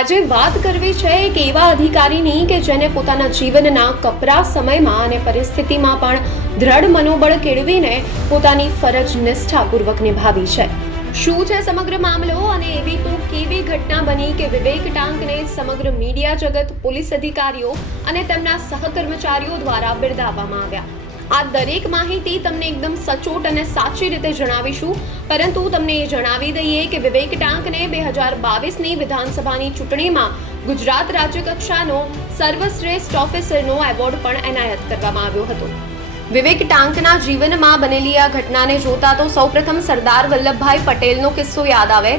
આજે વાત કરવી છે એક એવા અધિકારીની કે જેને પોતાના જીવનના કપરા સમયમાં અને પરિસ્થિતિમાં પણ દ્રઢ મનોબળ કેળવીને પોતાની ફરજ નિષ્ઠાપૂર્વક નિભાવી છે. શું છે સમગ્ર મામલો અને એવી તો કેવી ઘટના બની કે વિવેક ટાંકને સમગ્ર મીડિયા જગત, પોલીસ અધિકારીઓ અને તેમના સહકર્મચારીઓ દ્વારા બિરદાવવામાં આવ્યા? આ દરેક માહિતી તમને એકદમ સચોટ અને સાચી રીતે જણાવીશું. પરંતુ તમને એ જણાવી દઈએ કે વિવેક ટાંકને બે હજાર બાવીસની વિધાનસભાની ચૂંટણીમાં ગુજરાત રાજ્ય કક્ષાનો સર્વશ્રેષ્ઠ ઓફિસરનો એવોર્ડ પણ એનાયત કરવામાં આવ્યો હતો. વિવેક ટાંકના જીવનમાં બનેલી આ ઘટનાને જોતા તો સૌપ્રથમ સરદાર વલ્લભભાઈ પટેલનો કિસ્સો યાદ આવે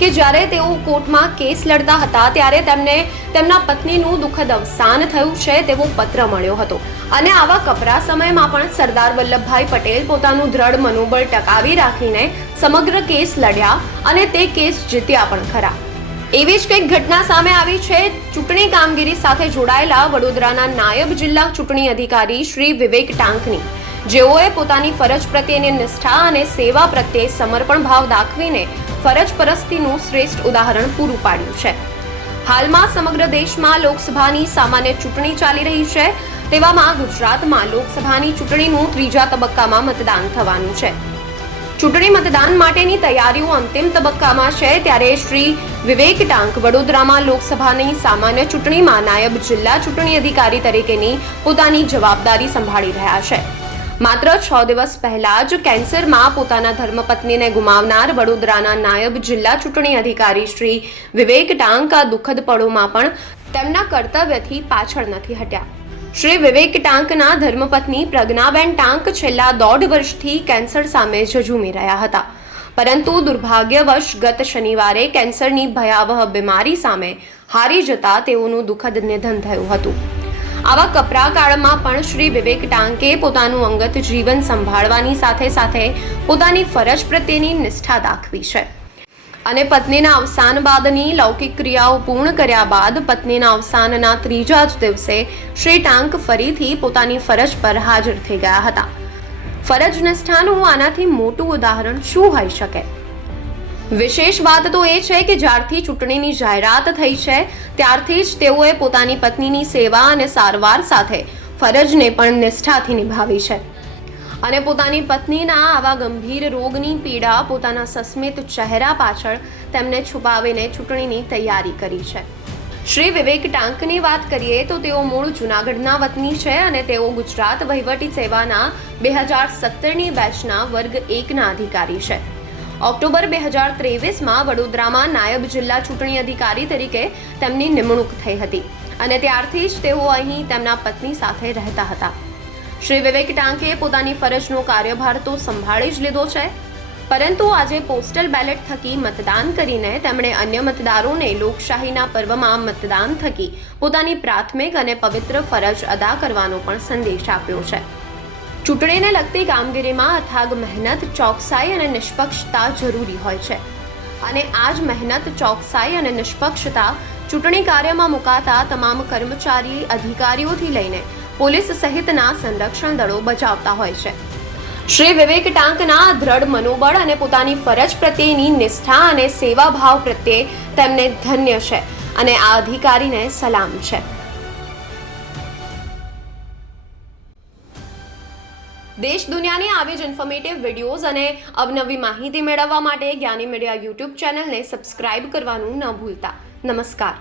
કે જ્યારે તેઓ કોર્ટમાં કેસ લડતા હતા ત્યારે તેમને તેમના પત્નીનું દુઃખદ અવસાન થયું છે તેવો પત્ર મળ્યો હતો. અને આવા કપરા સમયમાં પણ સરદાર વલ્લભભાઈ પટેલ પોતાનું દ્રઢ મનોબળ ટકાવી રાખીને સમગ્ર કેસ લડ્યા અને તે કેસ જીત્યા પણ ખરા. એવી જ કંઈક ઘટના સામે આવી છે. ચૂંટણી કામગીરી સાથે જોડાયેલા વડોદરાના નાયબ જિલ્લા ચૂંટણી અધિકારી શ્રી વિવેક ટાંકની. જેઓએ પોતાની ફરજ પ્રત્યેની નિષ્ઠા અને સેવા પ્રત્યે સમર્પણ ભાવ દાખવીને ફરજ પરસ્તીનું શ્રેષ્ઠ ઉદાહરણ પૂરું પાડ્યું છે. હાલમાં સમગ્ર દેશમાં લોકસભાની સામાન્ય ચૂંટણી ચાલી રહી છે. તેવામાં ગુજરાતમાં લોકસભાની ચૂંટણીનું ત્રીજા તબક્કામાં મતદાન થવાનું છે. ચૂંટણી મતદાન માટેની તૈયારીઓ અંતિમ તબક્કામાં છે ત્યારે શ્રી વિવેક ટાંક વડોદરામાં લોકસભાની સામાન્ય ચૂંટણીમાં નાયબ જિલ્લા ચૂંટણી અધિકારી તરીકેની પોતાની જવાબદારી સંભાળી રહ્યા છે. માત્ર છ દિવસ પહેલા જ કેન્સરમાં પોતાના ધર્મપત્નીને ગુમાવનાર વડોદરાના નાયબ જિલ્લા ચૂંટણી અધિકારી શ્રી વિવેક ટાંક આ દુઃખદ પળોમાં પણ તેમના કર્તવ્યથી પાછળ નથી હટ્યા. શ્રી વિવેક ટાંકના ધર્મપત્ની પ્રજ્ઞાબેન ટાંક છેલ્લા દોઢ વર્ષથી કેન્સર સામે ઝઝૂમી રહ્યા હતા. પરંતુ દુર્ભાગ્યવશ ગત શનિવારે કેન્સરની ભયાવહ બીમારી સામે હારી જતા તેઓનું દુઃખદ નિધન થયું હતું. આવા કપરા કાળમાં પણ શ્રી વિવેક ટાંકે પોતાનું અંગત જીવન સંભાળવાની સાથે સાથે પોતાની ફરજ પ્રત્યેની નિષ્ઠા દાખવી છે. અને પત્નીના અવસાન બાદની લૌકિક ક્રિયાઓ પૂર્ણ કર્યા બાદ પત્નીના અવસાનના ત્રીજા જ દિવસે શ્રી ટાંક ફરીથી પોતાની ફરજ પર હાજર થઈ ગયા હતા. ફરજ નિષ્ઠાનું આનાથી મોટું ઉદાહરણ શું હોઈ શકે? વિશેષ વાત તો એ છે કે જ્યારથી ચૂંટણીની જાહેરાત થઈ છે, ત્યારથી જ તેઓએ પોતાની પત્નીની સેવા અને સારવાર સાથે ફરજને પણ નિષ્ઠાથી નિભાવી છે. અને પોતાની પત્નીના આવા ગંભીર રોગની પીડા પોતાના સસ્મિત ચહેરા પાછળ તેમને છુપાવીને ચૂંટણીની તૈયારી કરી છે. શ્રી વિવેક ટાંકની વાત કરીએ તો તેઓ મૂળ જૂનાગઢના વતની છે અને તેઓ ગુજરાત વહીવટી સેવાના બે હજાર સત્તરની બેચના વર્ગ એકના અધિકારી છે. ઓક્ટોબર બે હજાર ત્રેવીસમાં વડોદરામાં નાયબ જિલ્લા ચૂંટણી અધિકારી તરીકે તેમની નિમણૂક થઈ હતી અને ત્યારથી જ તેઓ અહીં તેમના પત્ની સાથે રહેતા હતા. શ્રી વિવેક ટાંકે પોતાની ફરજનો કાર્યભાર તો સંભાળી જ લીધો છે. પરંતુ આજે પોસ્ટલ બેલેટ થકી મતદાન કરીને તેમણે અન્ય મતદારોને લોકશાહીના પર્વમાં મતદાન થકી પોતાની પ્રાથમિક અને પવિત્ર ફરજ અદા કરવાનો પણ સંદેશ આપ્યો છે. ચૂંટણીને લગતી કામગીરીમાં અથાગ મહેનત, ચોકસાઈ અને નિષ્પક્ષતા જરૂરી હોય છે. અને આ જ મહેનત, ચોકસાઈ અને નિષ્પક્ષતા ચૂંટણી કાર્યમાં મુકાતા તમામ કર્મચારી, અધિકારીઓથી લઈને પોલીસ સહિતના સંરક્ષણ દળો બચાવતા હોય છે. શ્રી વિવેક ટાંકના દ્રઢ મનોબળ અને પોતાની ફરજ પ્રત્યેની નિષ્ઠા અને સેવાભાવ પ્રત્યે તેમને ધન્ય છે અને આ અધિકારીને સલામ છે. દેશ દુનિયાની આવી જ ઇન્ફોર્મેટિવ વિડીયોઝ અને અવનવી માહિતી મેળવવા માટે જ્ઞાની મીડિયા યુટ્યુબ ચેનલને સબસ્ક્રાઇબ કરવાનું ન ભૂલતા. નમસ્કાર.